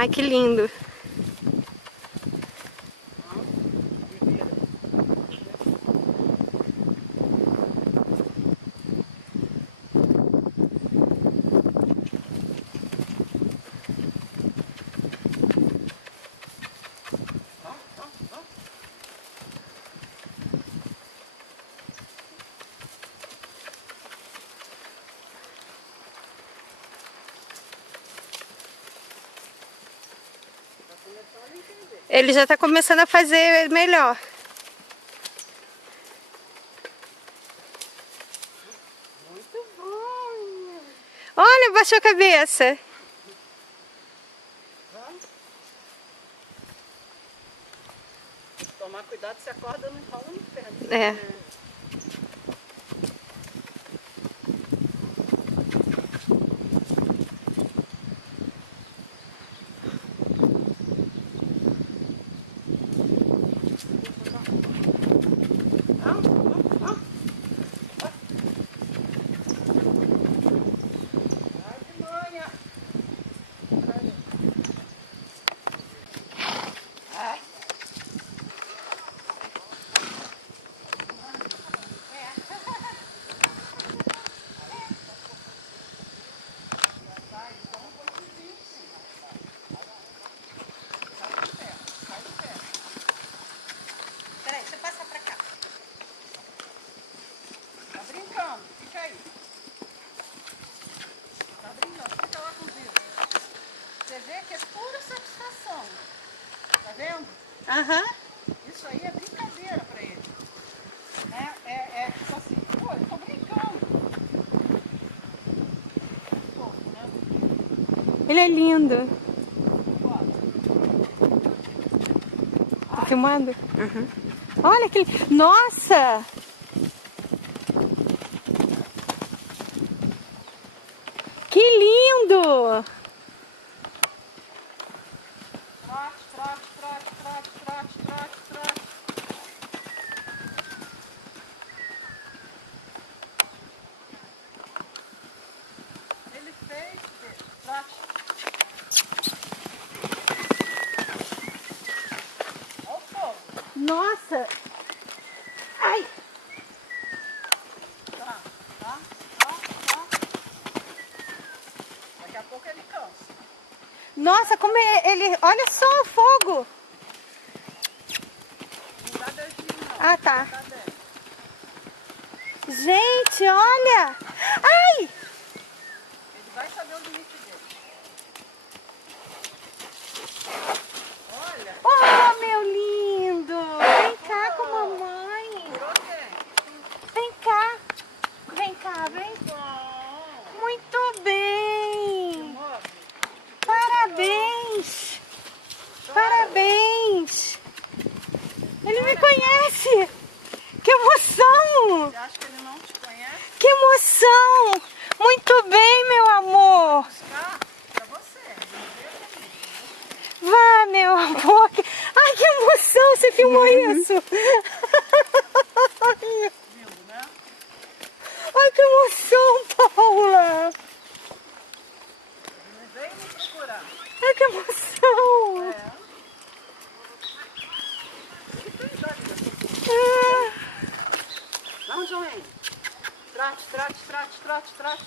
Ai, que lindo. Ele já está começando a fazer melhor. Muito bom. Olha, baixou a cabeça. Tomar cuidado se a corda não enrola no pé. É. Peraí, você passa pra cá. Tá brincando, fica aí. Tá brincando, fica lá com o vidro. Você vê que é pura satisfação. Tá vendo? Aham. Isso aí é brincadeira pra ele. É tipo assim, pô, eu tô brincando. Pô, né? Ele é lindo. Tá filmando? Uhum. Olha que... Nossa! Que lindo! Trote, trote, trote, trote, trote, trote, trote. Ele fez, trote. Olha o fogo. Nossa! Ai! Tá. Daqui a pouco ele cansa. Nossa, como ele... Olha só o fogo! Não dá beijinho não. Ah, tá. Não dá beijo. Gente, olha! Ai! Ele vai saber o limite dele. Olha. Oh, meu lindo! Vem cá com a mamãe! Virou quem? Vem cá! Vem cá, vem! Bom. Muito bem! Move. Parabéns! Parabéns! Ele me conhece! Que emoção! Você acha que ele não te conhece? Que emoção! Muito bem, meu amor! Buscar pra você. Vá, meu amor! Ai, que emoção! Você filmou isso? Lindo, né? Ai, que emoção, Paula! Ele vem me procurar. Ai, que emoção! É. Ele tem idade dessa. Ah, Vamos, João. Trote, trote, trote, trote, trote.